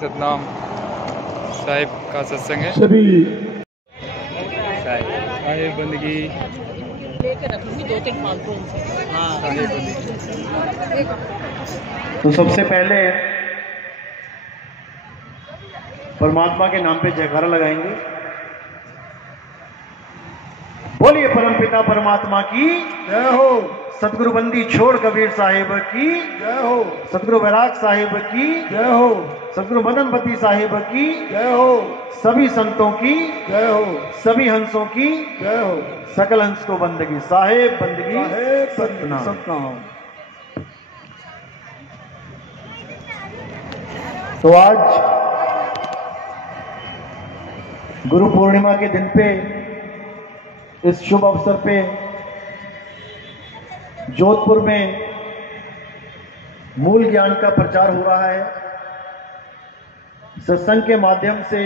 सतनाम साहिब का सत्संग है। सभी साहिब बंदगी लेकर रखूंगी 2-3 फालतू उनसे। साहिब बंदगी। तो सबसे पहले परमात्मा के नाम पे जयकारा लगाएंगे। बोलिए परमपिता परमात्मा की जय हो। सतगुरु बंदी छोड़ कबीर साहिब की जय हो। सतगुरु वैराग साहिब की जय हो। सतगुरु मदनपति साहिब की जय हो। सभी संतों की जय हो। सभी हंसों की जय हो। सकल हंस को बंदगी साहिब बंदगी सतनाम। तो आज गुरु पूर्णिमा के दिन पे, इस शुभ अवसर पे जोधपुर में मूल ज्ञान का प्रचार हो रहा है। सत्संग के माध्यम से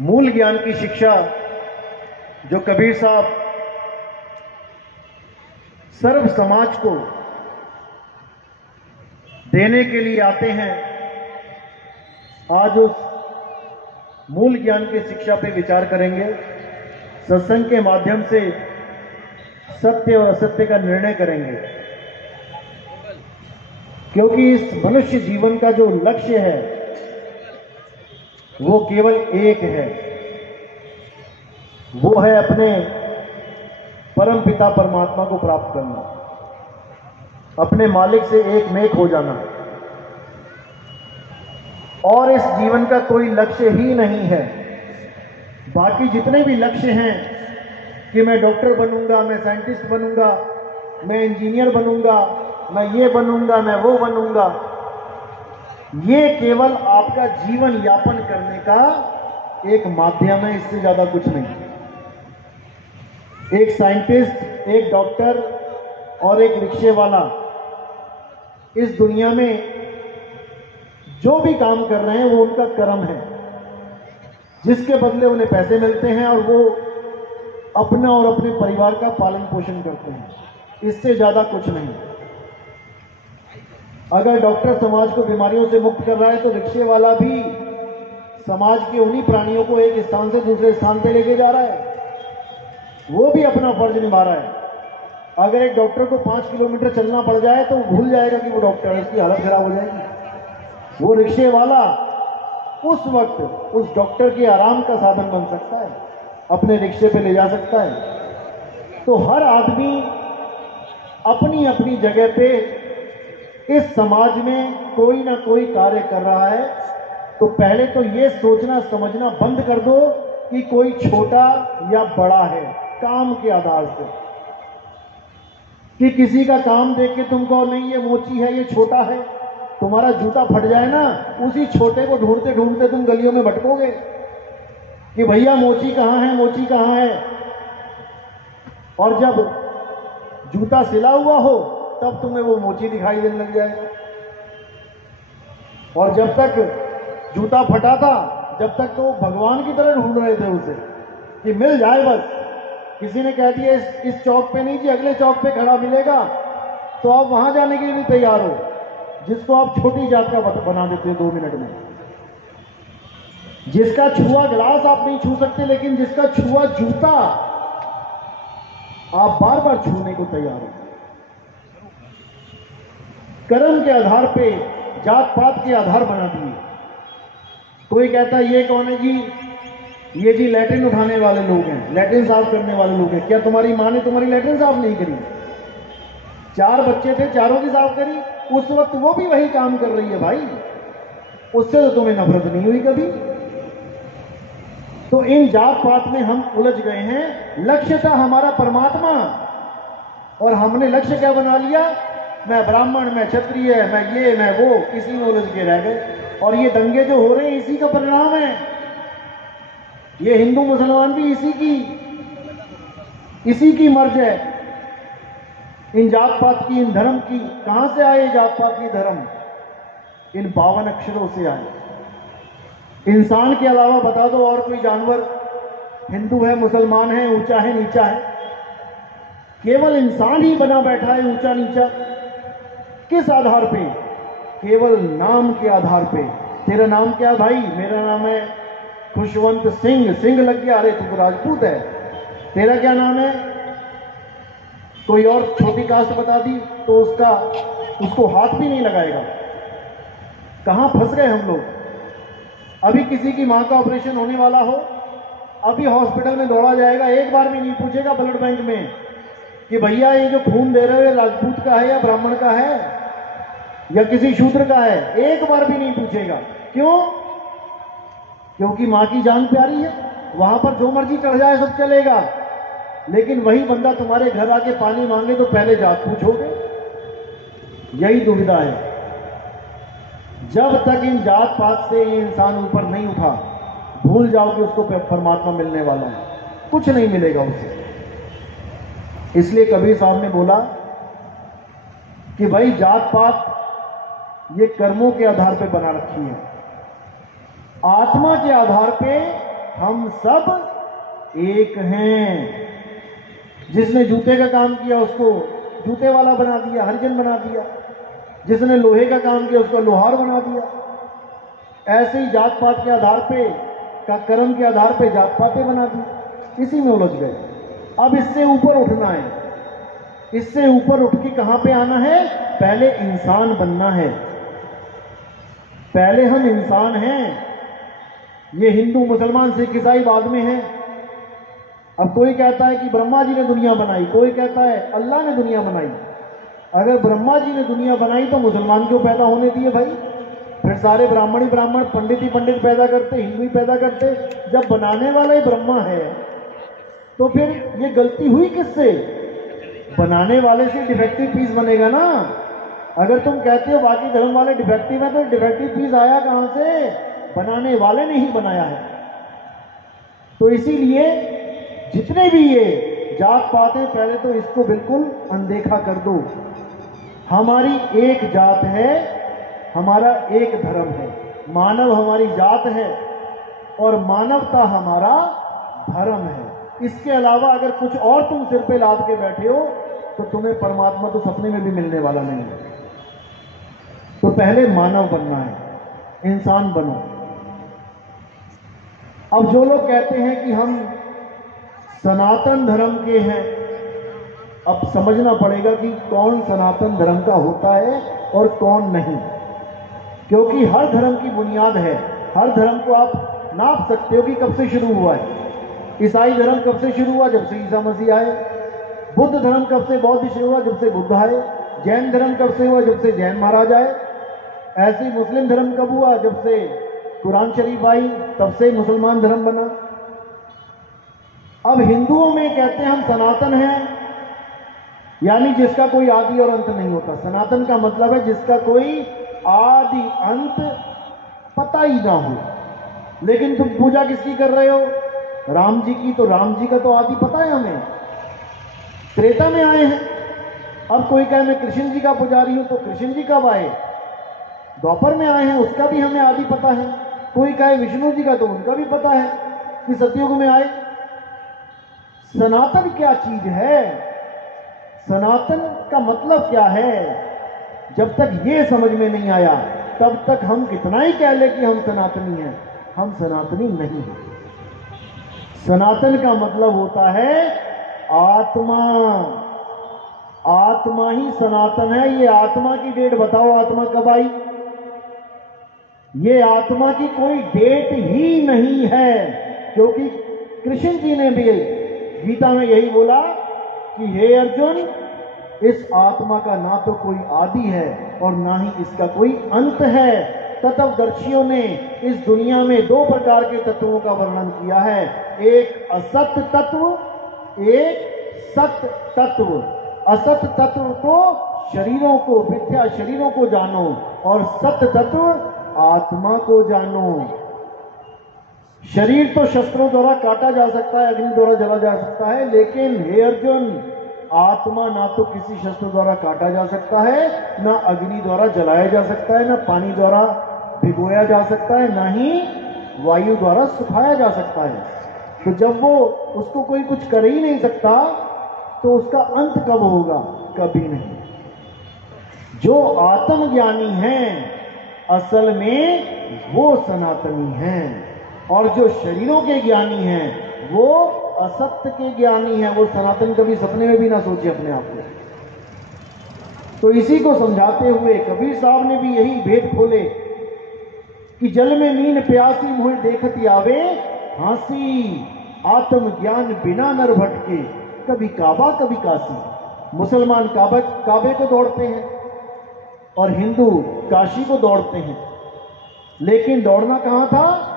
मूल ज्ञान की शिक्षा जो कबीर साहब सर्व समाज को देने के लिए आते हैं, आज उस मूल ज्ञान की शिक्षा पे विचार करेंगे। सत्संग के माध्यम से सत्य और असत्य का निर्णय करेंगे, क्योंकि इस मनुष्य जीवन का जो लक्ष्य है वो केवल एक है, वो है अपने परम पिता परमात्मा को प्राप्त करना, अपने मालिक से एक मेक हो जाना। और इस जीवन का कोई लक्ष्य ही नहीं है। बाकी जितने भी लक्ष्य हैं कि मैं डॉक्टर बनूंगा, मैं साइंटिस्ट बनूंगा, मैं इंजीनियर बनूंगा, मैं ये बनूंगा, मैं वो बनूंगा, ये केवल आपका जीवन यापन करने का एक माध्यम है, इससे ज्यादा कुछ नहीं। एक साइंटिस्ट, एक डॉक्टर और एक रिक्शे वाला इस दुनिया में जो भी काम कर रहे हैं वो उनका कर्म है, जिसके बदले उन्हें पैसे मिलते हैं और वो अपना और अपने परिवार का पालन पोषण करते हैं, इससे ज्यादा कुछ नहीं। अगर डॉक्टर समाज को बीमारियों से मुक्त कर रहा है तो रिक्शे वाला भी समाज के उन्हीं प्राणियों को एक स्थान से दूसरे स्थान पे लेके जा रहा है, वो भी अपना फर्ज निभा रहा है। अगर एक डॉक्टर को 5 किलोमीटर चलना पड़ जाए तो वो भूल जाएगा कि वो डॉक्टर है, उसकी हालत खराब हो जाएगी। वो रिक्शे वाला उस वक्त उस डॉक्टर के आराम का साधन बन सकता है, अपने रिक्शे पे ले जा सकता है। तो हर आदमी अपनी अपनी जगह पे इस समाज में कोई ना कोई कार्य कर रहा है। तो पहले तो ये सोचना समझना बंद कर दो कि कोई छोटा या बड़ा है काम के आधार से, कि किसी का काम देख के तुमको नहीं ये मोची है, ये छोटा है। तुम्हारा जूता फट जाए ना, उसी छोटे को ढूंढते ढूंढते तुम गलियों में भटकोगे कि भैया मोची कहाँ है, मोची कहाँ है। और जब जूता सिला हुआ हो तब तुम्हें वो मोची दिखाई देने लग जाएगा। और जब तक जूता फटा था, जब तक तो भगवान की तरह ढूंढ रहे थे उसे कि मिल जाए बस। किसी ने कह दिया इस चौक पे नहीं जी, अगले चौक पे खड़ा मिलेगा, तो आप वहां जाने के लिए भी तैयार हो, जिसको आप छोटी जात का बना देते हो 2 मिनट में। जिसका छुआ गिलास आप नहीं छू सकते, लेकिन जिसका छुआ जूता आप बार बार छूने को तैयार हो। कर्म के आधार पे, जात पात के आधार बना दिए। कोई कहता है ये कौन है जी, ये जी लैट्रिन उठाने वाले लोग हैं, लैट्रिन साफ करने वाले लोग हैं। क्या तुम्हारी मां ने तुम्हारी लैट्रिन साफ नहीं करी? 4 बच्चे थे, चारों की साफ करी। उस वक्त वो भी वही काम कर रही है भाई, उससे तो तुम्हें नफरत नहीं हुई कभी। तो इन जात पात में हम उलझ गए हैं। लक्ष्य था हमारा परमात्मा, और हमने लक्ष्य क्या बना लिया? मैं ब्राह्मण, मैं क्षत्रिय, मैं ये, मैं वो, इसी में उलझ के रह गए। और ये दंगे जो हो रहे हैं इसी का परिणाम है। ये हिंदू मुसलमान भी इसी की मर्ज है। इन जात पात की, इन धर्म की, कहां से आए जात पात की धर्म? इन 52 अक्षरों से आए। इंसान के अलावा बता दो और कोई जानवर, हिंदू है, मुसलमान है, ऊंचा है, नीचा है, केवल इंसान ही बना बैठा है ऊंचा नीचा। किस आधार पे? केवल नाम के आधार पे। तेरा नाम क्या है भाई? मेरा नाम है खुशवंत सिंह। सिंह लग गया, अरे तू तो राजपूत है। तेरा क्या नाम है? कोई और छोटी कास्ट बता दी तो उसको हाथ भी नहीं लगाएगा। कहां फंस गए हम लोग। अभी किसी की मां का ऑपरेशन होने वाला हो, अभी हॉस्पिटल में दौड़ा जाएगा, एक बार भी नहीं पूछेगा ब्लड बैंक में कि भैया ये जो खून दे रहे हो राजपूत का है या ब्राह्मण का है या किसी शूद्र का है, एक बार भी नहीं पूछेगा। क्यों? क्योंकि मां की जान प्यारी है। वहां पर जो मर्जी चढ़ जाए सब चलेगा, लेकिन वही बंदा तुम्हारे घर आके पानी मांगे तो पहले जात पूछोगे। यही दुविधा है। जब तक इन जात पात से ये इंसान ऊपर नहीं उठा, भूल जाओ कि उसको परमात्मा मिलने वाला है, कुछ नहीं मिलेगा उसे। इसलिए कबीर साहब ने बोला कि भाई जात पात ये कर्मों के आधार पे बना रखी है, आत्मा के आधार पे हम सब एक हैं। जिसने जूते का काम किया उसको जूते वाला बना दिया, हरिजन बना दिया। जिसने लोहे का काम किया उसको लोहार बना दिया। ऐसे ही जात पात के आधार पे का कर्म के आधार पे जात पातें बना दी। इसी में उलझ गए। अब इससे ऊपर उठना है। इससे ऊपर उठ के कहां पे आना है? पहले इंसान बनना है। पहले हम इंसान हैं। ये हिंदू मुसलमान सिख ईसाई बाद में है। अब कोई कहता है कि ब्रह्मा जी ने दुनिया बनाई, कोई कहता है अल्लाह ने दुनिया बनाई। अगर ब्रह्मा जी ने दुनिया बनाई तो मुसलमान क्यों पैदा होने दिए भाई? फिर सारे ब्राह्मण ही ब्राह्मण, पंडित ही पंडित पैदा करते, हिंदू ही पैदा करते। जब बनाने वाला ही ब्रह्मा है तो फिर ये गलती हुई किससे? बनाने वाले से डिफेक्टिव पीस बनेगा ना। अगर तुम कहते हो बाकी धर्म वाले डिफेक्टिव है तो डिफेक्टिव पीस आया कहां से? बनाने वाले ने ही बनाया है। तो इसीलिए जितने भी ये जात पात है, पहले तो इसको बिल्कुल अनदेखा कर दो। हमारी एक जात है, हमारा एक धर्म है, मानव हमारी जात है और मानवता हमारा धर्म है। इसके अलावा अगर कुछ और तुम सिर पे लाद के बैठे हो तो तुम्हें परमात्मा तो सपने में भी मिलने वाला नहीं है। तो पहले मानव बनना है, इंसान बनो। अब जो लोग कहते हैं कि हम सनातन धर्म के हैं, अब समझना पड़ेगा कि कौन सनातन धर्म का होता है और कौन नहीं। क्योंकि हर धर्म की बुनियाद है। हर धर्म को आप नाप सकते हो कि कब से शुरू हुआ है। ईसाई धर्म कब से शुरू हुआ? जब से ईसा मसीह आए। बुद्ध धर्म कब से बौद्ध शुरू हुआ? जब से बुद्ध आए। जैन धर्म कब से हुआ? जब से जैन महाराज आए। ऐसे ही मुस्लिम धर्म कब हुआ? जब से कुरान शरीफ आई, तब से मुसलमान धर्म बना। अब हिंदुओं में कहते हैं हम सनातन हैं, यानी जिसका कोई आदि और अंत नहीं होता। सनातन का मतलब है जिसका कोई आदि अंत पता ही ना हो। लेकिन तुम पूजा किसकी कर रहे हो? राम जी की। तो राम जी का तो आदि पता है हमें, त्रेता में आए हैं। अब कोई कहे मैं कृष्ण जी का पुजारी हूं, तो कृष्ण जी कब आए? द्वापर में आए हैं, उसका भी हमें आदि पता है। कोई कहे विष्णु जी का, तो उनका भी पता है कि सतयुग में आए। सनातन क्या चीज है? सनातन का मतलब क्या है? जब तक ये समझ में नहीं आया तब तक हम कितना ही कह ले कि हम सनातनी हैं, हम सनातनी नहीं हैं। सनातन का मतलब होता है आत्मा। आत्मा ही सनातन है। ये आत्मा की डेट बताओ, आत्मा कब आई? ये आत्मा की कोई डेट ही नहीं है। क्योंकि कृष्ण जी ने भी गीता में यही बोला कि हे अर्जुन, इस आत्मा का ना तो कोई आदि है और ना ही इसका कोई अंत है। तत्वदर्शियों ने इस दुनिया में दो प्रकार के तत्वों का वर्णन किया है, एक असत तत्व, एक सत तत्व। असत तत्व को शरीरों को, मिथ्या शरीरों को जानो, और सत तत्व आत्मा को जानो। शरीर तो शस्त्रों द्वारा काटा जा सकता है, अग्नि द्वारा जला जा सकता है, लेकिन हे अर्जुन, आत्मा ना तो किसी शस्त्र द्वारा काटा जा सकता है, ना अग्नि द्वारा जलाया जा सकता है, ना पानी द्वारा भिगोया जा सकता है, ना ही वायु द्वारा सुखाया जा सकता है। तो जब वो उसको कोई कुछ कर ही नहीं सकता तो उसका अंत कब होगा? कभी नहीं। जो आत्मज्ञानी हैं असल में वो सनातनी हैं, और जो शरीरों के ज्ञानी हैं वो असत्य के ज्ञानी हैं। वो सनातन कभी सपने में भी ना सोचे अपने आप को। तो इसी को समझाते हुए कबीर साहब ने भी यही भेद खोले कि जल में नीन प्यासी मुँह देखती आवे हांसी, आत्मज्ञान बिना नर भटके, कभी काबा कभी काशी। मुसलमान काबे को दौड़ते हैं और हिंदू काशी को दौड़ते हैं, लेकिन दौड़ना कहां था?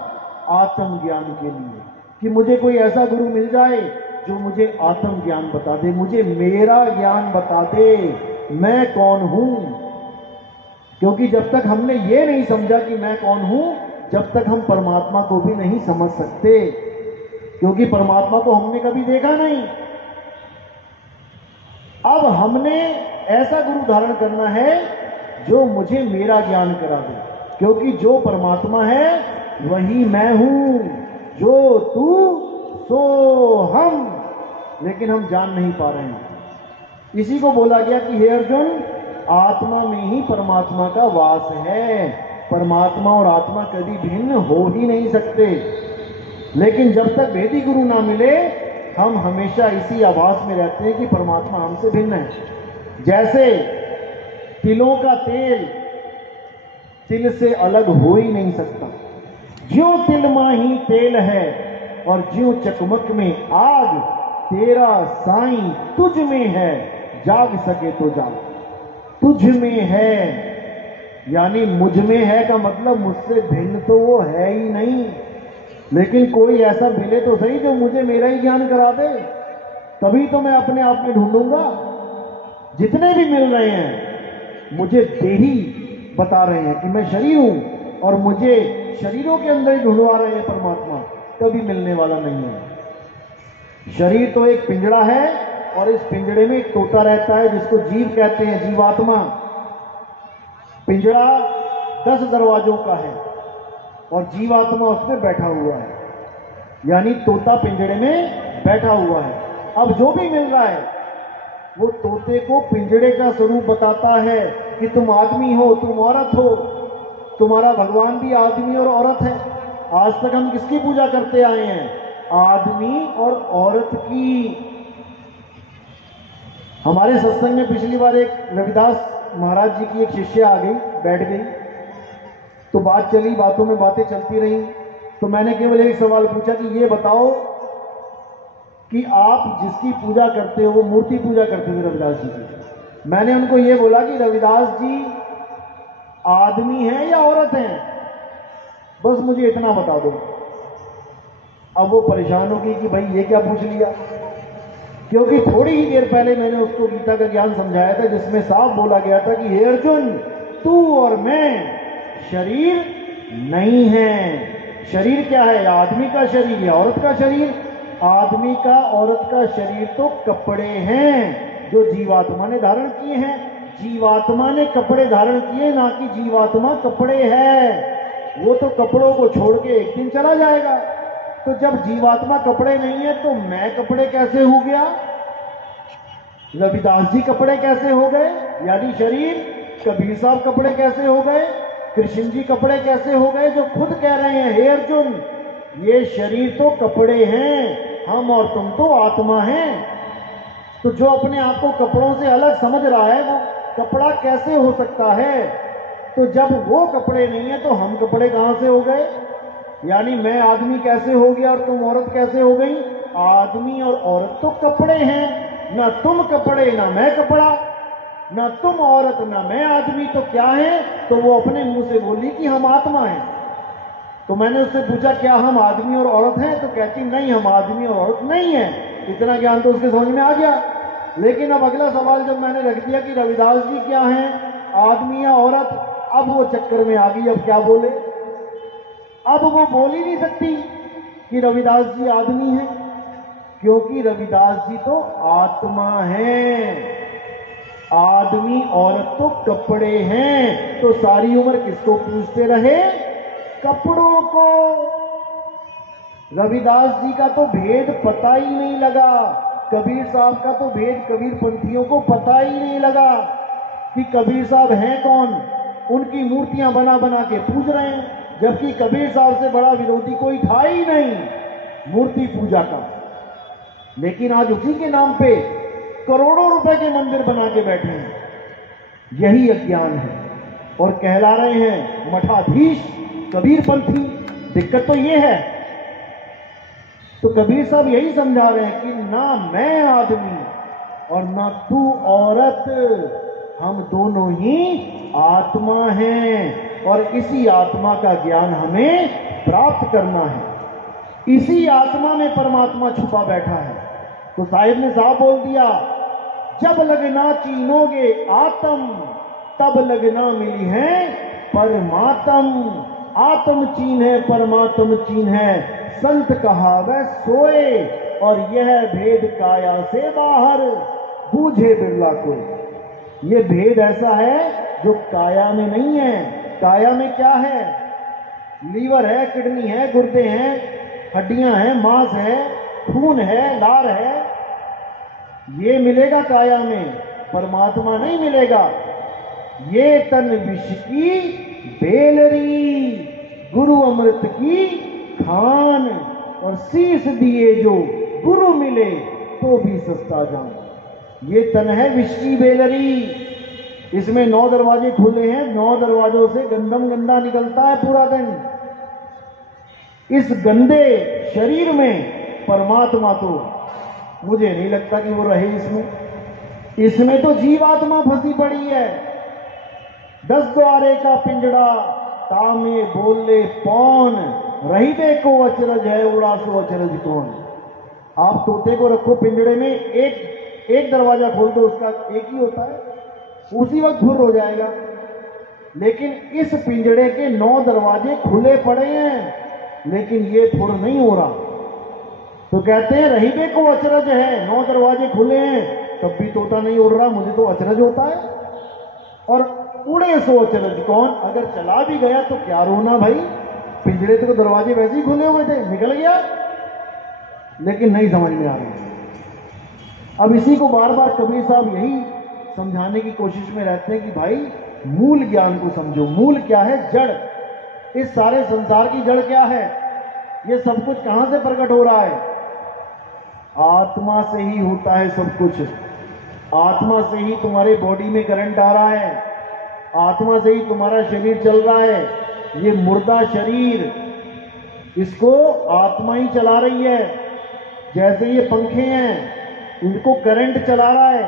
आत्मज्ञान के लिए, कि मुझे कोई ऐसा गुरु मिल जाए जो मुझे आत्मज्ञान बता दे, मुझे मेरा ज्ञान बता दे, मैं कौन हूं। क्योंकि जब तक हमने ये नहीं समझा कि मैं कौन हूं, जब तक हम परमात्मा को भी नहीं समझ सकते, क्योंकि परमात्मा को हमने कभी देखा नहीं। अब हमने ऐसा गुरु धारण करना है जो मुझे मेरा ज्ञान करा दे, क्योंकि जो परमात्मा है वही मैं हूं, जो तू सो हम, लेकिन हम जान नहीं पा रहे हैं। इसी को बोला गया कि हे अर्जुन, आत्मा में ही परमात्मा का वास है, परमात्मा और आत्मा कभी भिन्न हो ही नहीं सकते। लेकिन जब तक भेदी गुरु ना मिले हम हमेशा इसी आभास में रहते हैं कि परमात्मा हमसे भिन्न है। जैसे तिलों का तेल तिल से अलग हो ही नहीं सकता, ज्यों तिल माही तेल है और ज्यों चकमक में आग, तेरा साईं तुझ में है, जाग सके तो जाग। तुझ में है यानी मुझ में है का मतलब मुझसे भिन्न तो वो है ही नहीं, लेकिन कोई ऐसा मिले तो सही जो मुझे मेरा ही ज्ञान करा दे, तभी तो मैं अपने आप में ढूंढूंगा। जितने भी मिल रहे हैं मुझे देही बता रहे हैं कि मैं शरीर हूं, और मुझे शरीरों के अंदर ही ढूंढवा रहे हैं परमात्मा, कभी मिलने वाला नहीं है। शरीर तो एक पिंजड़ा है और इस पिंजड़े में एक तोता रहता है जिसको जीव कहते हैं, जीवात्मा। पिंजड़ा 10 दरवाजों का है और जीवात्मा उसमें बैठा हुआ है, यानी तोता पिंजड़े में बैठा हुआ है। अब जो भी मिल रहा है वो तोते को पिंजड़े का स्वरूप बताता है कि तुम आदमी हो, तुम औरत हो, तुम्हारा भगवान भी आदमी और औरत है। आज तक हम किसकी पूजा करते आए हैं? आदमी और औरत की। हमारे सत्संग में पिछली बार एक रविदास महाराज जी की एक शिष्य आ गई, बैठ गई, तो बात चली, बातों में बातें चलती रही। तो मैंने केवल एक सवाल पूछा कि ये बताओ कि आप जिसकी पूजा करते हो, वो मूर्ति पूजा करते थे रविदास जी की, मैंने उनको ये बोला कि रविदास जी आदमी हैं या औरत हैं, बस मुझे इतना बता दो। अब वो परेशान हो गई कि भाई ये क्या पूछ लिया, क्योंकि थोड़ी ही देर पहले मैंने उसको गीता का ज्ञान समझाया था जिसमें साफ बोला गया था कि हे अर्जुन, तू और मैं शरीर नहीं है। शरीर क्या है? आदमी का शरीर या औरत का शरीर? आदमी का औरत का शरीर तो कपड़े हैं जो जीवात्मा ने धारण किए हैं। जीवात्मा ने कपड़े धारण किए, ना कि जीवात्मा कपड़े है। वो तो कपड़ों को छोड़ के एक दिन चला जाएगा। तो जब जीवात्मा कपड़े नहीं है तो मैं कपड़े कैसे हो गया? रविदास जी कपड़े कैसे हो गए? यानी शरीर। कबीर साहब कपड़े कैसे हो गए? कृष्ण जी कपड़े कैसे हो गए? जो खुद कह रहे हैं हे अर्जुन, ये शरीर तो कपड़े हैं, हम और तुम तो आत्मा हैं। तो जो अपने आप को कपड़ों से अलग समझ रहा है वो कपड़ा कैसे हो सकता है? तो जब वो कपड़े नहीं है तो हम कपड़े कहां से हो गए? यानी मैं आदमी कैसे हो गया और तुम औरत कैसे हो गई? आदमी और औरत तो कपड़े हैं, ना तुम कपड़े ना मैं कपड़ा, ना तुम औरत ना मैं आदमी, तो क्या है? तो वो अपने मुंह से बोली कि हम आत्मा हैं। तो मैंने उससे पूछा क्या हम आदमी और औरत हैं? तो कहती नहीं, हम आदमी और औरत नहीं है। इतना ज्ञान तो उसके समझ में आ गया। लेकिन अब अगला सवाल जब मैंने रख दिया कि रविदास जी क्या हैं, आदमी या औरत, अब वो चक्कर में आ गई। अब क्या बोले? अब वो बोल ही नहीं सकती कि रविदास जी आदमी हैं, क्योंकि रविदास जी तो आत्मा हैं। आदमी औरत तो कपड़े हैं। तो सारी उम्र किसको पूछते रहे? कपड़ों को। रविदास जी का तो भेद पता ही नहीं लगा, कबीर साहब का तो भेद कबीर पंथियों को पता ही नहीं लगा। कि कबीर साहब हैं कौन, उनकी मूर्तियां बना बना के पूज रहे हैं, जबकि कबीर साहब से बड़ा विरोधी कोई था ही नहीं मूर्ति पूजा का। लेकिन आज उसी के नाम पे करोड़ों रुपए के मंदिर बना के बैठे हैं। यही अज्ञान है और कहला रहे हैं मठाधीश कबीरपंथी। दिक्कत तो ये है। तो कबीर साहब यही समझा रहे हैं कि ना मैं आदमी और ना तू औरत, हम दोनों ही आत्मा हैं और इसी आत्मा का ज्ञान हमें प्राप्त करना है। इसी आत्मा में परमात्मा छुपा बैठा है। तो साहिब ने साहब बोल दिया, जब लगना चीनोगे आत्म तब लगना मिली है परमात्म। आत्म चीन है परमात्म चीन है, संत कहावै सोए, और यह भेद काया से बाहर बूझे बिरला कोई। ये भेद ऐसा है जो काया में नहीं है। काया में क्या है? लीवर है, किडनी है, गुर्दे हैं, हड्डियां हैं, मांस है, खून है, लार है। ये मिलेगा काया में, परमात्मा नहीं मिलेगा। ये तन विष की बेलरी, गुरु अमृत की खान, और शीश दिए जो गुरु मिले तो भी सस्ता जान। ये तन है विष की बेलरी, इसमें 9 दरवाजे खुले हैं, 9 दरवाजों से गंदम गंदा निकलता है पूरा दिन। इस गंदे शरीर में परमात्मा तो मुझे नहीं लगता कि वो रहे इसमें तो जीवात्मा फंसी पड़ी है। 10 द्वारे का पिंजड़ा तामे बोले पौन, रही देखो अचरज है उड़ा सो अचरज कौन। आप तोते को रखो पिंजड़े में, एक दरवाजा खोल दो, उसका एक ही होता है, उसी वक्त फुर हो जाएगा। लेकिन इस पिंजड़े के 9 दरवाजे खुले पड़े हैं, लेकिन ये फुर नहीं हो रहा। तो कहते हैं रही देखो अचरज है, 9 दरवाजे खुले हैं तब भी तोता नहीं उड़ रहा, मुझे तो अचरज होता है। और उड़े सो अचरज कौन, अगर चला भी गया तो क्या रोना भाई, पिंजरे तो दरवाजे वैसे ही खुले हुए थे, निकल गया। लेकिन नहीं समझ में आ रहा। अब इसी को बार बार कबीर साहब यही समझाने की कोशिश में रहते हैं कि भाई मूल ज्ञान को समझो। मूल क्या है? जड़। इस सारे संसार की जड़ क्या है? ये सब कुछ कहां से प्रकट हो रहा है? आत्मा से ही होता है सब कुछ। आत्मा से ही तुम्हारे बॉडी में करंट आ रहा है, आत्मा से ही तुम्हारा शरीर चल रहा है। ये मुर्दा शरीर, इसको आत्मा ही चला रही है। जैसे ये पंखे हैं, इनको करंट चला रहा है।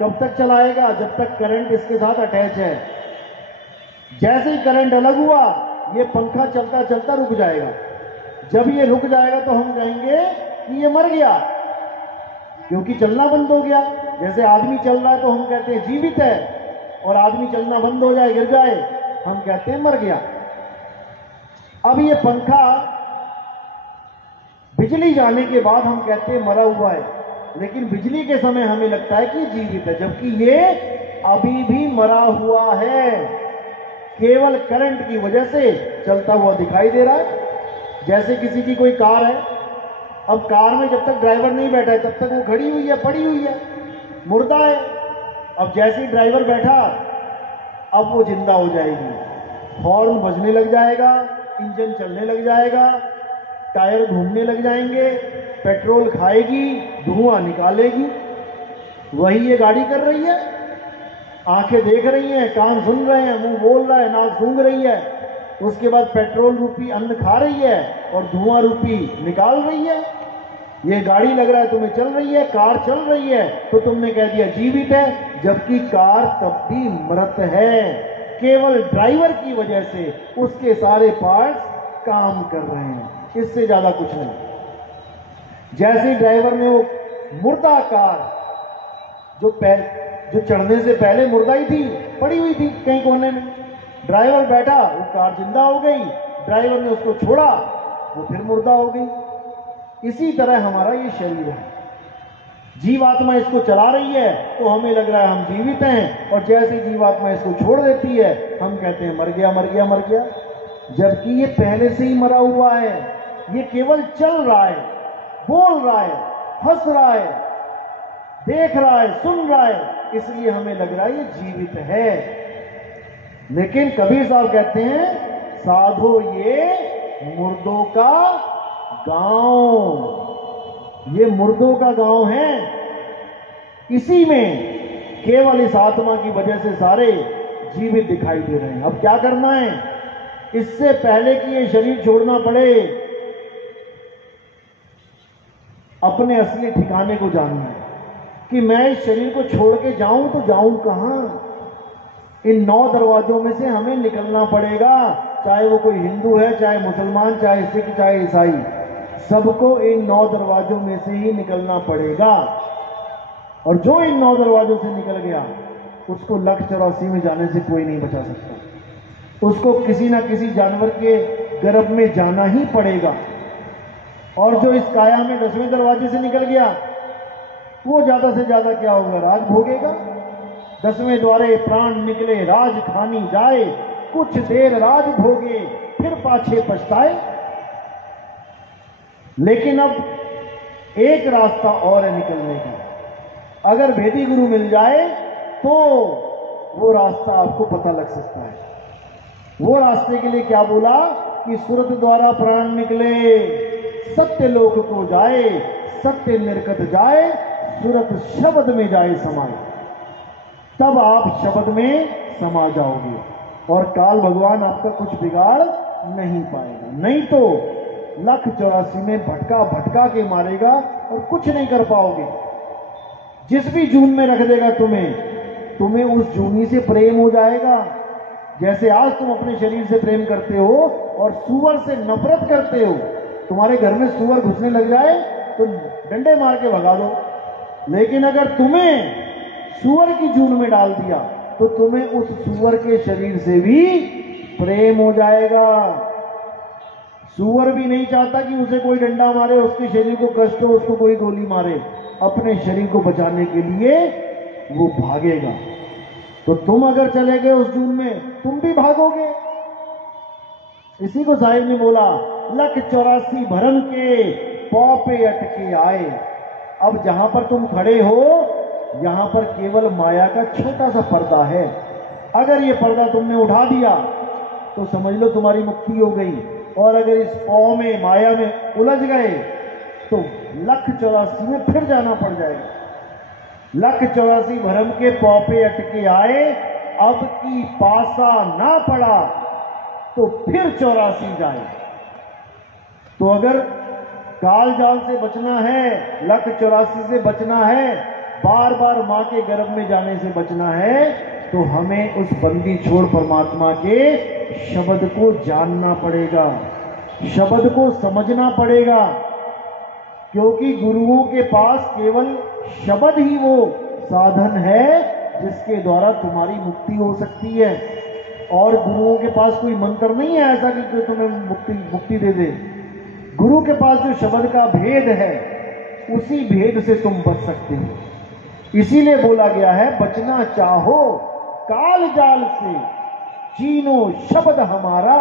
कब तक चलाएगा? जब तक करंट इसके साथ अटैच है। जैसे ही करंट अलग हुआ, ये पंखा चलता चलता रुक जाएगा। जब ये रुक जाएगा तो हम कहेंगे कि ये मर गया, क्योंकि चलना बंद हो गया। जैसे आदमी चल रहा है तो हम कहते हैं जीवित है, और आदमी चलना बंद हो जाए, गिर जाए, हम कहते हैं मर गया। अब ये पंखा बिजली जाने के बाद हम कहते हैं मरा हुआ है, लेकिन बिजली के समय हमें लगता है कि जीवित है, जबकि ये अभी भी मरा हुआ है। केवल करंट की वजह से चलता हुआ दिखाई दे रहा है। जैसे किसी की कोई कार है, अब कार में जब तक ड्राइवर नहीं बैठा है तब तक वो खड़ी हुई है, पड़ी हुई है, मुर्दा है। अब जैसे ही ड्राइवर बैठा, अब वो जिंदा हो जाएगी। हॉर्न बजने लग जाएगा, इंजन चलने लग जाएगा, टायर घूमने लग जाएंगे, पेट्रोल खाएगी, धुआं निकालेगी। वही ये गाड़ी कर रही है। आंखें देख रही हैं, कान सुन रहे हैं, मुंह बोल रहा है, नाक सूंघ रही है। उसके बाद पेट्रोल रूपी अन्न खा रही है और धुआं रूपी निकाल रही है। ये गाड़ी लग रहा है तुम्हें चल रही है, कार चल रही है, तो तुमने कह दिया जीवित है, जबकि कार तब भी मृत है। केवल ड्राइवर की वजह से उसके सारे पार्ट्स काम कर रहे हैं, इससे ज्यादा कुछ नहीं। जैसे ड्राइवर ने वो मुर्दा कार जो चढ़ने से पहले मुर्दा ही थी, पड़ी हुई थी कहीं कोने में, ड्राइवर बैठा, वो कार जिंदा हो गई। ड्राइवर ने उसको छोड़ा, वो फिर मुर्दा हो गई। इसी तरह हमारा ये शरीर है। जीवात्मा इसको चला रही है तो हमें लग रहा है हम जीवित हैं, और जैसे जीवात्मा इसको छोड़ देती है हम कहते हैं मर गया मर गया मर गया, जबकि ये पहले से ही मरा हुआ है। ये केवल चल रहा है, बोल रहा है, हंस रहा है, देख रहा है, सुन रहा है, इसलिए हमें लग रहा है ये जीवित है। लेकिन कबीर साहब कहते हैं साधो ये मुर्दों का गांव, ये मुर्दों का गांव है। इसी में केवल इस आत्मा की वजह से सारे जीवित दिखाई दे रहे हैं। अब क्या करना है, इससे पहले कि ये शरीर छोड़ना पड़े, अपने असली ठिकाने को जानना है कि मैं इस शरीर को छोड़ के जाऊं तो जाऊं कहां। इन 9 दरवाजों में से हमें निकलना पड़ेगा, चाहे वो कोई हिंदू है, चाहे मुसलमान, चाहे सिख, चाहे ईसाई, सबको इन 9 दरवाजों में से ही निकलना पड़ेगा। और जो इन 9 दरवाजों से निकल गया उसको 1,84,000 में जाने से कोई नहीं बचा सकता। उसको किसी ना किसी जानवर के गर्भ में जाना ही पड़ेगा। और जो इस काया में 10वें दरवाजे से निकल गया वो ज्यादा से ज्यादा क्या होगा, राज भोगेगा। 10वें द्वारे प्राण निकले राज खानी जाए, कुछ देर राज भोगे फिर पाछे पछताए। लेकिन अब एक रास्ता और है निकलने का। अगर भेदी गुरु मिल जाए तो वो रास्ता आपको पता लग सकता है। वो रास्ते के लिए क्या बोला कि सुरत द्वारा प्राण निकले, सत्य लोक को जाए, सत्य निर्गत जाए, सुरत शब्द में जाए समाए। तब आप शब्द में समा जाओगे और काल भगवान आपका कुछ बिगाड़ नहीं पाएगा। नहीं तो 1,84,000 में भटका भटका के मारेगा और कुछ नहीं कर पाओगे। जिस भी जून में रख देगा तुम्हें उस जूनी से प्रेम हो जाएगा। जैसे आज तुम अपने शरीर से प्रेम करते हो और सुअर से नफरत करते हो। तुम्हारे घर में सुअर घुसने लग जाए तो डंडे मार के भगा दो, लेकिन अगर तुम्हें सुअर की जून में डाल दिया तो तुम्हें उस सुअर के शरीर से भी प्रेम हो जाएगा। सुअर भी नहीं चाहता कि उसे कोई डंडा मारे, उसके शरीर को कष्ट हो, उसको कोई गोली मारे। अपने शरीर को बचाने के लिए वो भागेगा। तो तुम अगर चले गए उस जून में, तुम भी भागोगे। इसी को साहिब ने बोला 1,84,000 भरम के पौ पे अटके आए। अब जहां पर तुम खड़े हो यहां पर केवल माया का छोटा सा पर्दा है। अगर ये पर्दा तुमने उठा दिया तो समझ लो तुम्हारी मुक्ति हो गई। और अगर इस पौ में माया में उलझ गए तो 1,84,000 में फिर जाना पड़ जाएगा। 1,84,000 भरम के पौ पे अटके आए, अब की पासा ना पड़ा तो फिर 84 जाए। तो अगर काल जाल से बचना है, 1,84,000 से बचना है, बार बार मां के गर्भ में जाने से बचना है, तो हमें उस बंदी छोड़ परमात्मा के शब्द को जानना पड़ेगा, शब्द को समझना पड़ेगा। क्योंकि गुरुओं के पास केवल शब्द ही वो साधन है जिसके द्वारा तुम्हारी मुक्ति हो सकती है। और गुरुओं के पास कोई मंत्र नहीं है ऐसा कि जो तुम्हें मुक्ति दे दे। गुरु के पास जो शब्द का भेद है उसी भेद से तुम बच सकते हो। इसीलिए बोला गया है बचना चाहो काल जाल से, चीनो शब्द हमारा,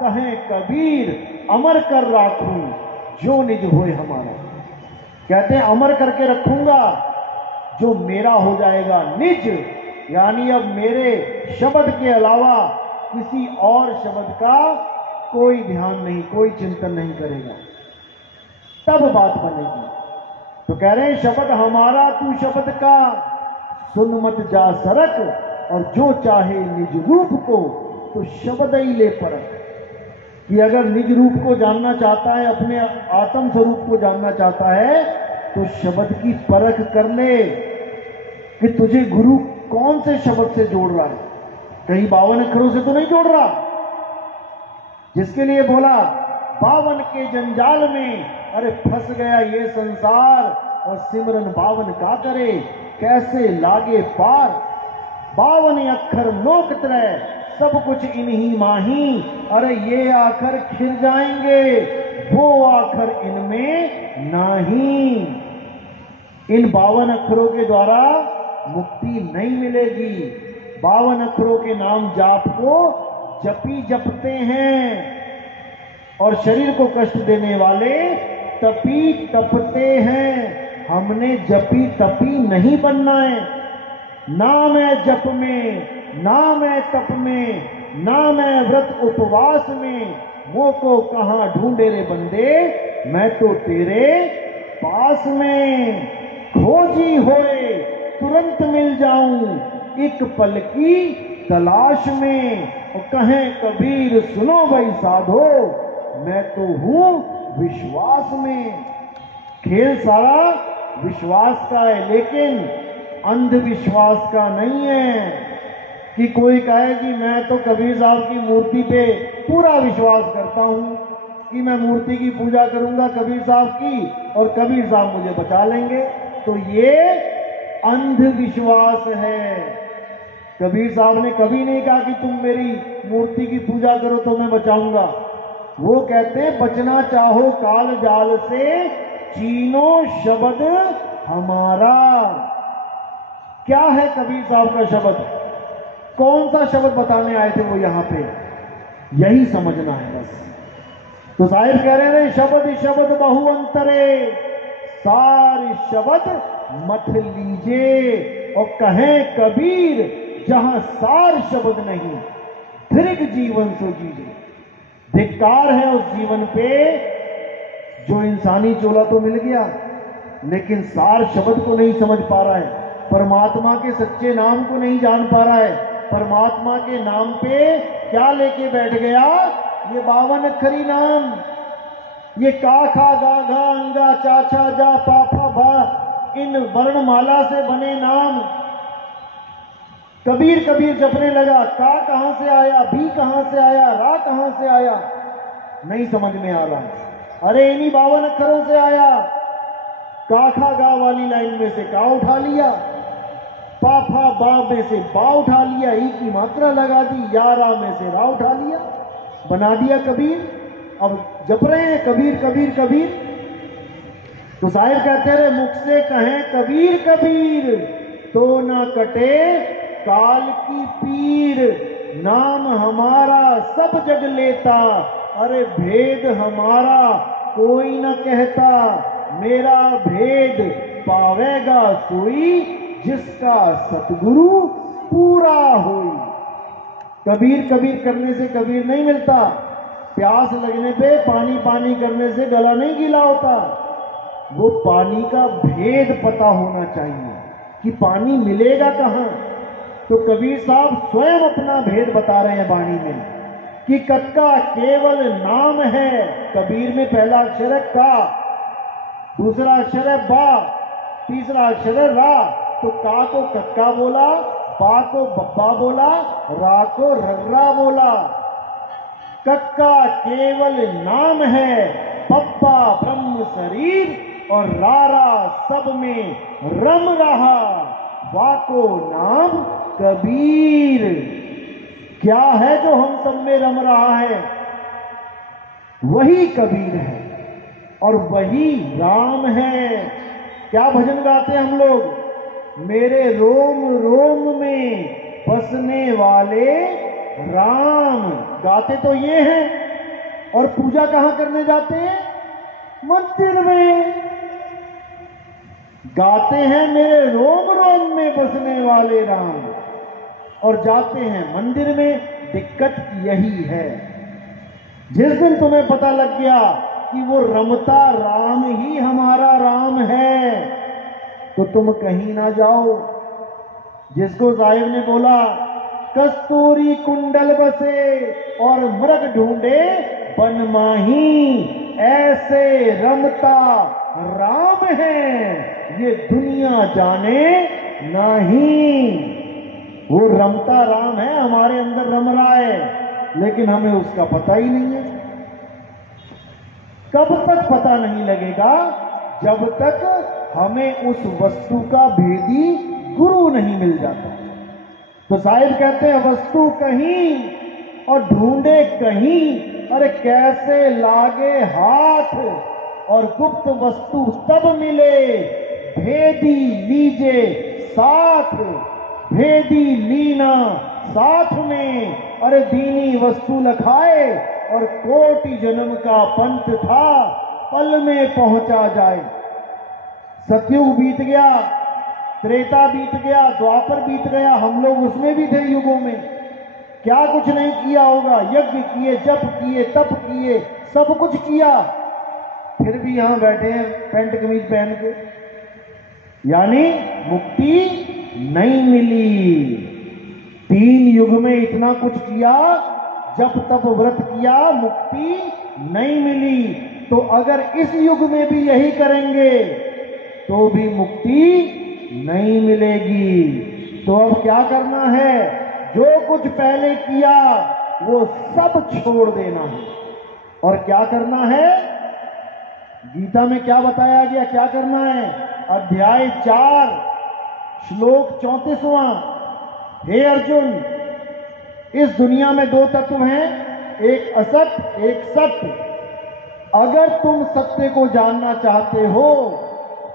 कहें कबीर अमर कर राखूं जो निज होए हमारा। कहते हैं अमर करके रखूंगा जो मेरा हो जाएगा निज, यानी अब मेरे शब्द के अलावा किसी और शब्द का कोई ध्यान नहीं, कोई चिंतन नहीं करेगा, तब बात बनेगी। तो कह रहे हैं शब्द हमारा तू शब्द का, सुन मत जा सरक, और जो चाहे निज रूप को तो शब्द ही ले परख। कि अगर निज रूप को जानना चाहता है, अपने आत्म स्वरूप को जानना चाहता है, तो शब्द की परख कर ले कि तुझे गुरु कौन से शब्द से जोड़ रहा है। कहीं 52 अक्षरों से तो नहीं जोड़ रहा। जिसके लिए बोला 52 के जंजाल में अरे फंस गया ये संसार, और सिमरन 52 का करे कैसे लागे पार। 52 अक्षर नोक तरह सब कुछ इन्हीं माही, अरे ये आखर खिर जाएंगे वो आखर इनमें नहीं। इन 52 अक्षरों के द्वारा मुक्ति नहीं मिलेगी। 52 अक्षरों के नाम जाप को जपी जपते हैं, और शरीर को कष्ट देने वाले तपी तपते हैं। हमने जपी तपी नहीं बनना है। ना मैं जप में, ना मैं तप में, ना मैं व्रत उपवास में, मोको कहां ढूंढे रे बंदे, मैं तो तेरे पास में। खोजी होए तुरंत मिल जाऊं, एक पल की तलाश में। और कहें कबीर सुनो भाई साधो, मैं तो हूं विश्वास में। खेल सारा विश्वास का है, लेकिन अंधविश्वास का नहीं है कि कोई कहे कि मैं तो कबीर साहब की मूर्ति पे पूरा विश्वास करता हूं कि मैं मूर्ति की पूजा करूंगा कबीर साहब की और कबीर साहब मुझे बचा लेंगे। तो ये अंधविश्वास है। कबीर साहब ने कभी नहीं कहा कि तुम मेरी मूर्ति की पूजा करो तो मैं बचाऊंगा। वो कहते हैं बचना चाहो काल जाल से, चीनो शब्द हमारा। क्या है कबीर साहब का शब्द? कौन सा शब्द बताने आए थे वो यहां पे? यही समझना है बस। तो साहिब कह रहे हैं शब्द शब्द बहु अंतरे, सार शब्द मत लीजिए। और कहें कबीर जहां सार शब्द नहीं, दीर्घ जीवन सो जीजिए। धिक्कार है उस जीवन पे जो इंसानी चोला तो मिल गया, लेकिन सार शब्द को नहीं समझ पा रहा है, परमात्मा के सच्चे नाम को नहीं जान पा रहा है। परमात्मा के नाम पे क्या लेके बैठ गया? ये 52 अक्षरी नाम, ये का खा गा घा अंगा चा छा जा पा फा भा, इन वर्णमाला से बने नाम। कबीर कबीर जपने लगा, का कहां से आया, भी कहां से आया, रा कहां से आया, नहीं समझ में आ रहा। अरे इन्हीं 52 अक्षरों से आया। काखा गा वाली लाइन में से का उठा लिया, पाफा बा में से बा उठा लिया, ई की मात्रा लगा दी, यारा में से रा उठा लिया, बना दिया कबीर। अब जप रहे हैं कबीर कबीर कबीर। तो साहिब कहते रहे मुख से कहें कबीर कबीर, तो ना कटे काल की पीर। नाम हमारा सब जग लेता, अरे भेद हमारा कोई न कहता। मेरा भेद पावेगा सोई, जिसका सतगुरु पूरा होई। कबीर कबीर करने से कबीर नहीं मिलता। प्यास लगने पे पानी पानी करने से गला नहीं गीला होता। वो पानी का भेद पता होना चाहिए कि पानी मिलेगा कहां। तो कबीर साहब स्वयं अपना भेद बता रहे हैं वाणी में कि कक्का केवल नाम है। कबीर में पहला अक्षर है का, दूसरा अक्षर है बा, तीसरा अक्षर है रा। तो का को कक्का बोला, बा को बब्बा बोला, रा को रर्रा बोला। कक्का केवल नाम है, बब्बा ब्रह्म शरीर और रारा सब में रम रहा। वा को नाम कबीर। क्या है जो हम सब में रम रहा है? वही कबीर है और वही राम है। क्या भजन गाते हैं हम लोग? मेरे रोम रोम में बसने वाले राम। गाते तो ये हैं और पूजा कहां करने जाते हैं? मंदिर में। गाते हैं मेरे रोम रोम में बसने वाले राम और जाते हैं मंदिर में। दिक्कत यही है। जिस दिन तुम्हें पता लग गया कि वो रमता राम ही हमारा राम है, तो तुम कहीं ना जाओ। जिसको साहिब ने बोला कस्तूरी कुंडल बसे और मृग ढूंढे बन माही, ऐसे रमता राम है ये दुनिया जाने नहीं। वो रमता राम है, हमारे अंदर रम रहा है, लेकिन हमें उसका पता ही नहीं है। कब तक पता नहीं लगेगा? जब तक हमें उस वस्तु का भेदी गुरु नहीं मिल जाता। तो साहिब कहते हैं वस्तु कहीं और ढूंढे कहीं, अरे कैसे लागे हाथ और गुप्त वस्तु तब मिले, भेदी लीजे साथ। भेदी लीना साथ में, अरे दीनी वस्तु लखाए और कोटि जन्म का पंथ था, पल में पहुंचा जाए। सतयुग बीत गया, त्रेता बीत गया, द्वापर बीत गया, हम लोग उसमें भी थे युगों में। क्या कुछ नहीं किया होगा, यज्ञ किए, जप किए, तप किए, सब कुछ किया, फिर भी यहां बैठे हैं पैंट कमीज पहन के। यानी मुक्ति नहीं मिली। 3 युग में इतना कुछ किया, जप तप व्रत किया, मुक्ति नहीं मिली। तो अगर इस युग में भी यही करेंगे तो भी मुक्ति नहीं मिलेगी। तो अब क्या करना है? जो कुछ पहले किया वो सब छोड़ देना है। और क्या करना है? गीता में क्या बताया गया, क्या करना है? अध्याय 4 श्लोक 34वां। हे अर्जुन, इस दुनिया में 2 तत्व हैं, एक असत, एक सत्य। अगर तुम सत्य को जानना चाहते हो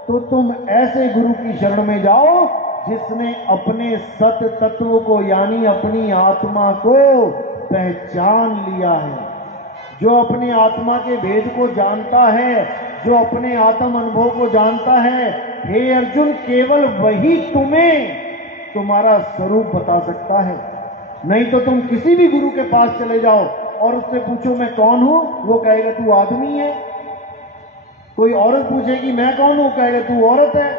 तो तुम ऐसे गुरु की शरण में जाओ जिसने अपने सत्य तत्व को यानी अपनी आत्मा को पहचान लिया है, जो अपनी आत्मा के भेद को जानता है, जो अपने आत्म अनुभव को जानता है। हे अर्जुन, केवल वही तुम्हें तुम्हारा स्वरूप बता सकता है। नहीं तो तुम किसी भी गुरु के पास चले जाओ और उससे पूछो मैं कौन हूं, वो कहेगा तू आदमी है। कोई औरत पूछेगी मैं कौन हूं, कहेगा तू औरत है।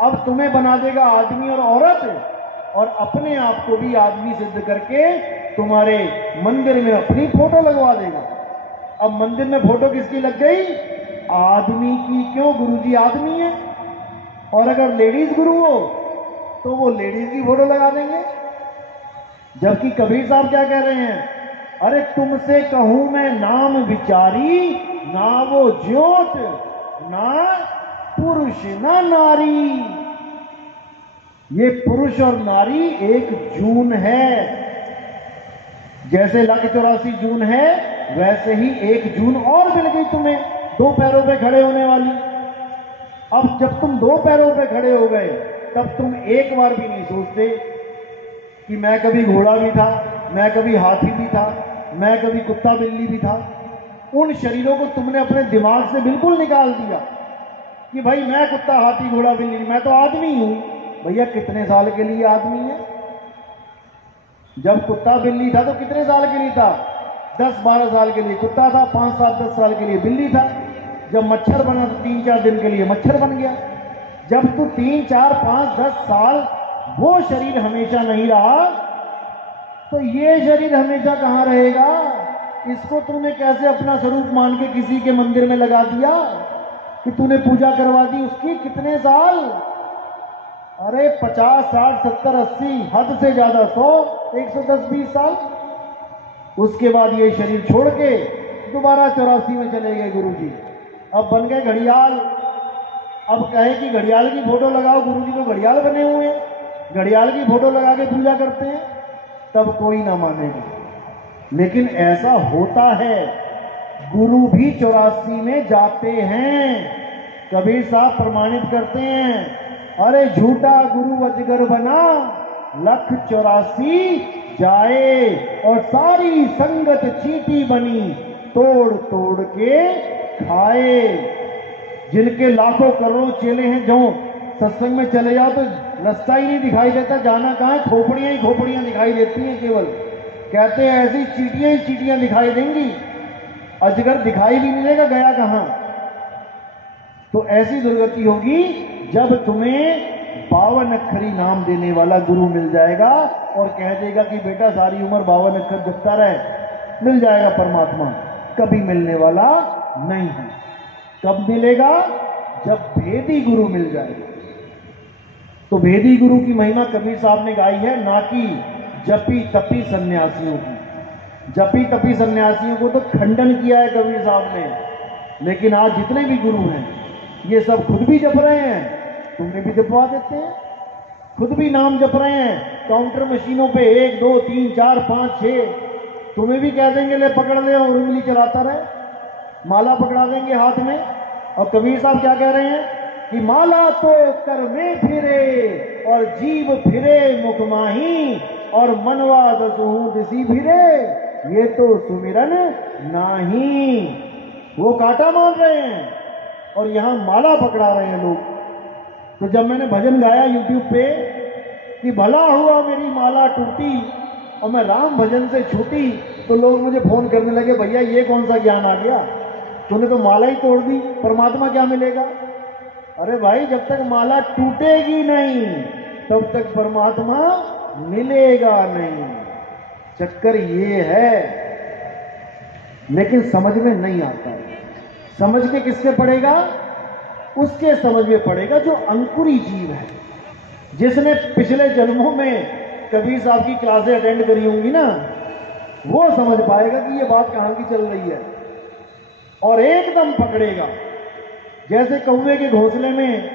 अब तुम्हें बना देगा आदमी और औरत, और अपने आप को भी आदमी सिद्ध करके तुम्हारे मंदिर में अपनी फोटो लगवा देगा। अब मंदिर में फोटो किसकी लग गई? आदमी की। क्यों? गुरुजी आदमी है। और अगर लेडीज गुरु हो तो वो लेडीज की फोटो लगा देंगे। जबकि कबीर साहब क्या कह रहे हैं? अरे तुमसे कहूं मैं नाम विचारी, ना वो ज्योत, ना पुरुष ना नारी। ये पुरुष और नारी एक जून है। जैसे 184 जून है, वैसे ही एक जून और मिल गई तुम्हें, 2 पैरों पे खड़े होने वाली। अब जब तुम 2 पैरों पे खड़े हो गए, तब तुम एक बार भी नहीं सोचते कि मैं कभी घोड़ा भी था, मैं कभी हाथी भी था, मैं कभी कुत्ता बिल्ली भी था। उन शरीरों को तुमने अपने दिमाग से बिल्कुल निकाल दिया कि भाई मैं कुत्ता हाथी घोड़ा बिल्ली, मैं तो आदमी हूं। भैया कितने साल के लिए आदमी है? जब कुत्ता बिल्ली था तो कितने साल के लिए था? 10-12 साल के लिए कुत्ता था, 5-7-10 साल के लिए बिल्ली था। जब मच्छर बना तो 3-4 दिन के लिए मच्छर बन गया। जब तू 3-4-5-10 साल वो शरीर हमेशा नहीं रहा, तो ये शरीर हमेशा कहां रहेगा? इसको तूने कैसे अपना स्वरूप मान के किसी के मंदिर में लगा दिया कि तूने पूजा करवा दी उसकी? कितने साल? अरे 50, 60, 70, 80, हद से ज्यादा 100, 110, 20 साल। उसके बाद ये शरीर छोड़ के दोबारा 84 में चले गए गुरुजी। अब बन गए घड़ियाल। अब कहे कि घड़ियाल की फोटो लगाओ, गुरुजी तो घड़ियाल बने हुए हैं, घड़ियाल की फोटो लगा के पूजा करते हैं, तब कोई ना मानेगा। लेकिन ऐसा होता है, गुरु भी 84 में जाते हैं। कबीर साहब प्रमाणित करते हैं, अरे झूठा गुरु अजगर बना, 184 जाए, और सारी संगत चींटी बनी, तोड़ तोड़ के खाए। जिनके लाखों करोड़ों चेले हैं, जो सत्संग में चले जाओ तो रास्ता ही नहीं दिखाई देता, जाना कहां है? खोपड़ियां ही खोपड़ियां दिखाई देती हैं केवल। कहते हैं ऐसी चींटियां ही चींटियां दिखाई देंगी, अजगर दिखाई भी नहीं देगा, गया कहां? तो ऐसी दुर्गति होगी जब तुम्हें 52 अक्षरी नाम देने वाला गुरु मिल जाएगा और कह देगा कि बेटा सारी उम्र 52 अक्षर जपता रहे, मिल जाएगा परमात्मा। कभी मिलने वाला नहीं है। कब मिलेगा? जब भेदी गुरु मिल जाएगा। तो भेदी गुरु की महिमा कबीर साहब ने गाई है, ना कि जपी तपी सन्यासियों की। जपी तपी सन्यासियों को तो खंडन किया है कबीर साहब ने। लेकिन आज जितने भी गुरु हैं ये सब खुद भी जप रहे हैं, तुम्हें भी जपवा देते हैं। खुद भी नाम जप रहे हैं काउंटर मशीनों पे, 1 2 3 4 5 6। तुम्हें भी कह देंगे ले पकड़ ले और उंगली चलाता रहे, माला पकड़ा देंगे हाथ में। और कबीर साहब क्या कह रहे हैं कि माला तो कर में फिरे और जीव फिरे मुख माही, और मनवा दसहु दिसी फिरे, ये तो सुमिरन नाही। वो कांटा मार रहे हैं और यहां माला पकड़ा रहे हैं लोग। तो जब मैंने भजन गाया YouTube पे कि भला हुआ मेरी माला टूटी और मैं राम भजन से छूटी, तो लोग मुझे फोन करने लगे, भैया ये कौन सा ज्ञान आ गया, तूने तो माला ही तोड़ दी, परमात्मा क्या मिलेगा? अरे भाई, जब तक माला टूटेगी नहीं तब तक परमात्मा मिलेगा नहीं। चक्कर ये है, लेकिन समझ में नहीं आता है। समझ के किससे पड़ेगा? उसके समझ में पड़ेगा जो अंकुरी जीव है, जिसने पिछले जन्मों में कबीर साहब की क्लासें अटेंड करी होंगी ना, वो समझ पाएगा कि ये बात कहां की चल रही है और एकदम पकड़ेगा। जैसे कौवे के घोंसले में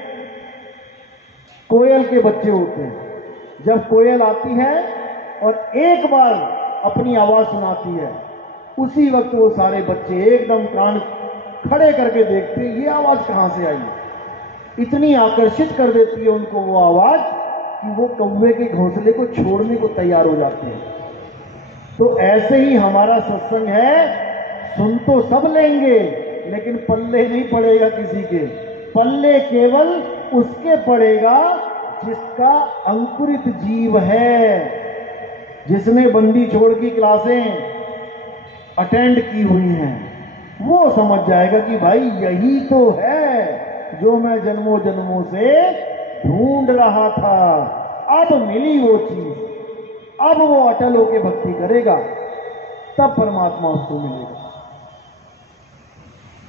कोयल के बच्चे होते हैं, जब कोयल आती है और एक बार अपनी आवाज सुनाती है, उसी वक्त वो सारे बच्चे एकदम कान खड़े करके देखते हैं ये आवाज कहां से आई। इतनी आकर्षित कर देती है उनको वो आवाज कि वो कौवे के घोंसले को छोड़ने को तैयार हो जाते हैं। तो ऐसे ही हमारा सत्संग है, सुन तो सब लेंगे लेकिन पल्ले नहीं पड़ेगा किसी के। पल्ले केवल उसके पड़ेगा जिसका अंकुरित जीव है, जिसने बंदी छोड़ की क्लासें अटेंड की हुई हैं। वो समझ जाएगा कि भाई यही तो है जो मैं जन्मों जन्मों से ढूंढ रहा था, अब मिली वो चीज। अब वो अटल होके भक्ति करेगा, तब परमात्मा उसको मिलेगा।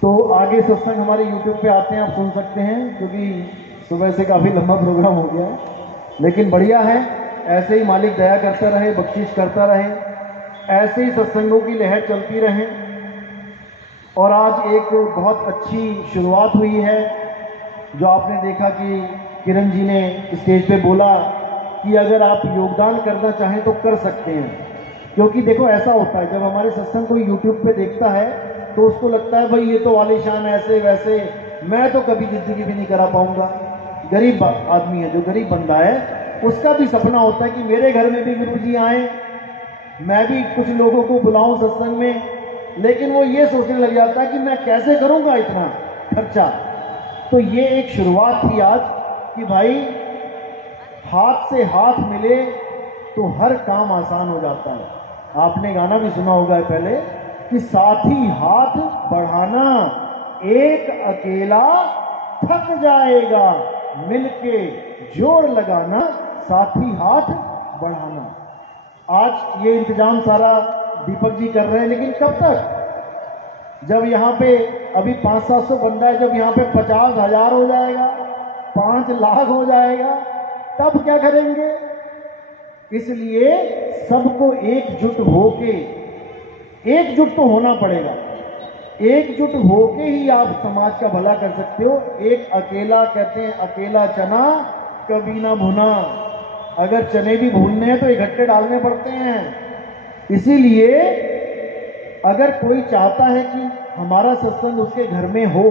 तो आगे सत्संग हमारे YouTube पे आते हैं, आप सुन सकते हैं, क्योंकि सुबह से काफी लंबा प्रोग्राम हो गया है, लेकिन बढ़िया है। ऐसे ही मालिक दया करता रहे, बख्शिश करता रहे, ऐसे ही सत्संगों की लहर चलती रहे। और आज एक बहुत अच्छी शुरुआत हुई है, जो आपने देखा कि किरण जी ने स्टेज पे बोला कि अगर आप योगदान करना चाहें तो कर सकते हैं। क्योंकि देखो ऐसा होता है, जब हमारे सत्संग कोई YouTube पे देखता है तो उसको लगता है भाई ये तो आलीशान ऐसे वैसे, मैं तो कभी जिंदगी भी नहीं करा पाऊंगा। गरीब आदमी है, जो गरीब बंदा है, उसका भी सपना होता है कि मेरे घर में भी गुरु जी आए, मैं भी कुछ लोगों को बुलाऊं सत्संग में, लेकिन वो ये सोचने लग जाता है कि मैं कैसे करूंगा इतना खर्चा। तो ये एक शुरुआत थी आज कि भाई हाथ से हाथ मिले तो हर काम आसान हो जाता है। आपने गाना भी सुना होगा पहले कि साथी हाथ बढ़ाना, एक अकेला थक जाएगा, मिलके जोर लगाना, साथी हाथ बढ़ाना। आज ये इंतजाम सारा दीपक जी कर रहे हैं, लेकिन कब तक? जब यहाँ पे अभी 500-700 बंदा है, जब यहाँ पे 50,000 हो जाएगा, 5 लाख हो जाएगा, तब क्या करेंगे? इसलिए सबको एकजुट तो होना पड़ेगा। एकजुट होके ही आप समाज का भला कर सकते हो। एक अकेला, कहते हैं अकेला चना कभी ना भुना। अगर चने भी भूनने हैं तो इकट्ठे डालने पड़ते हैं। इसीलिए अगर कोई चाहता है कि हमारा सत्संग उसके घर में हो,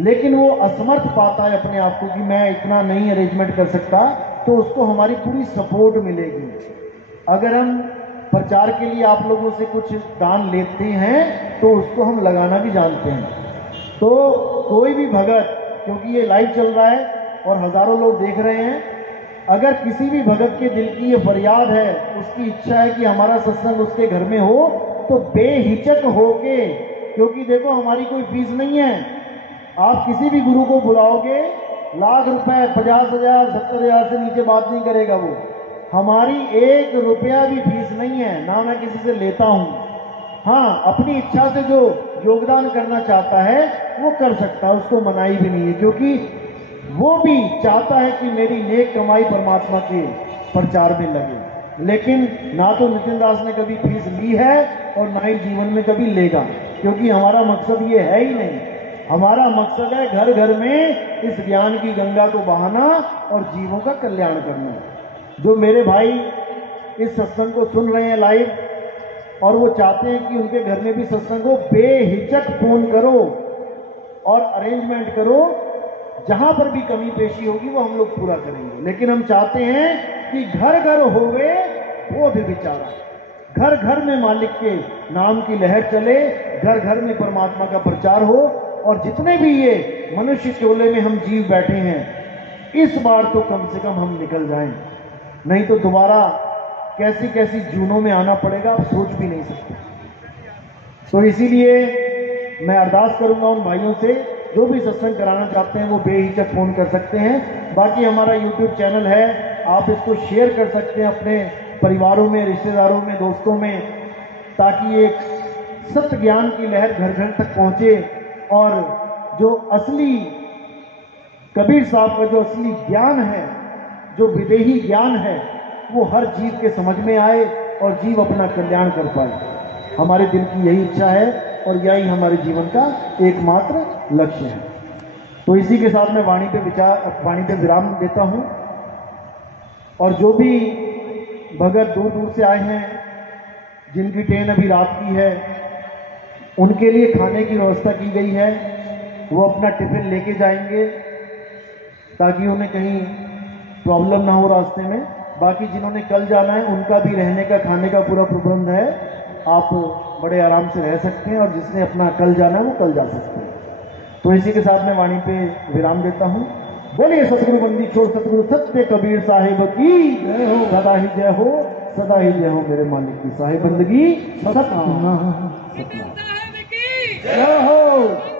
लेकिन वो असमर्थ पाता है अपने आप को कि मैं इतना नहीं अरेंजमेंट कर सकता, तो उसको हमारी पूरी सपोर्ट मिलेगी। अगर हम प्रचार के लिए आप लोगों से कुछ दान लेते हैं तो उसको हम लगाना भी जानते हैं। तो कोई भी भगत, क्योंकि ये लाइव चल रहा है और हजारों लोग देख रहे हैं, अगर किसी भी भगत के दिल की ये फरियाद है, उसकी इच्छा है कि हमारा सत्संग उसके घर में हो, तो बेहिचक होके, क्योंकि देखो हमारी कोई फीस नहीं है। आप किसी भी गुरु को बुलाओगे, लाख रुपए, 50,000, 70,000 से नीचे बात नहीं करेगा वो। हमारी 1 रुपया भी फीस नहीं है, ना मैं किसी से लेता हूं। हाँ, अपनी इच्छा से जो योगदान करना चाहता है वो कर सकता है, उसको मनाही भी नहीं है, क्योंकि वो भी चाहता है कि मेरी नेक कमाई परमात्मा के प्रचार में लगे। लेकिन ना तो नितिन दास ने कभी फीस ली है और ना ही जीवन में कभी लेगा, क्योंकि हमारा मकसद ये है ही नहीं। हमारा मकसद है घर घर में इस ज्ञान की गंगा को बहाना और जीवों का कल्याण करना। जो मेरे भाई इस सत्संग को सुन रहे हैं लाइव और वो चाहते हैं कि उनके घर में भी सत्संग हो, बेहिचक फोन करो और अरेंजमेंट करो। जहां पर भी कमी पेशी होगी वो हम लोग पूरा करेंगे। लेकिन हम चाहते हैं कि घर घर होवे बोध विचारा, घर घर में मालिक के नाम की लहर चले, घर घर में परमात्मा का प्रचार हो। और जितने भी ये मनुष्य टोले में हम जीव बैठे हैं, इस बार तो कम से कम हम निकल जाएं, नहीं तो दोबारा कैसी कैसी जूनों में आना पड़ेगा, आप सोच भी नहीं सकते। तो इसीलिए मैं अरदास करूंगा उन भाइयों से जो भी सत्संग कराना चाहते हैं वो बेहिचक फोन कर सकते हैं। बाकी हमारा YouTube चैनल है, आप इसको शेयर कर सकते हैं अपने परिवारों में, रिश्तेदारों में, दोस्तों में, ताकि एक सत्य ज्ञान की लहर घर घर तक पहुंचे और जो असली कबीर साहब का जो असली ज्ञान है, जो विदेही ज्ञान है, वो हर जीव के समझ में आए और जीव अपना कल्याण कर पाए। हमारे दिल की यही इच्छा है और यही हमारे जीवन का एकमात्र लक्ष्य है। तो इसी के साथ मैं वाणी पे विराम देता हूं। और जो भी भगत दूर दूर से आए हैं, जिनकी ट्रेन अभी रात की है, उनके लिए खाने की व्यवस्था की गई है। वो अपना टिफिन लेके जाएंगे ताकि उन्हें कहीं प्रॉब्लम ना हो रास्ते में। बाकी जिन्होंने कल जाना है उनका भी रहने का, खाने का पूरा प्रबंध है, आप बड़े आराम से रह सकते हैं। और जिसने अपना कल जाना है वो कल जा सकते हैं। तो इसी के साथ मैं वाणी पे विराम देता हूं। बोलिए सतगुरु बंदी छोड़ सतगुरु सत्य कबीर साहिब की जय हो, सदा ही जय हो, सदा ही जय हो मेरे मालिक की। साहिब बंदगी सतनाम सतनाम जय हो।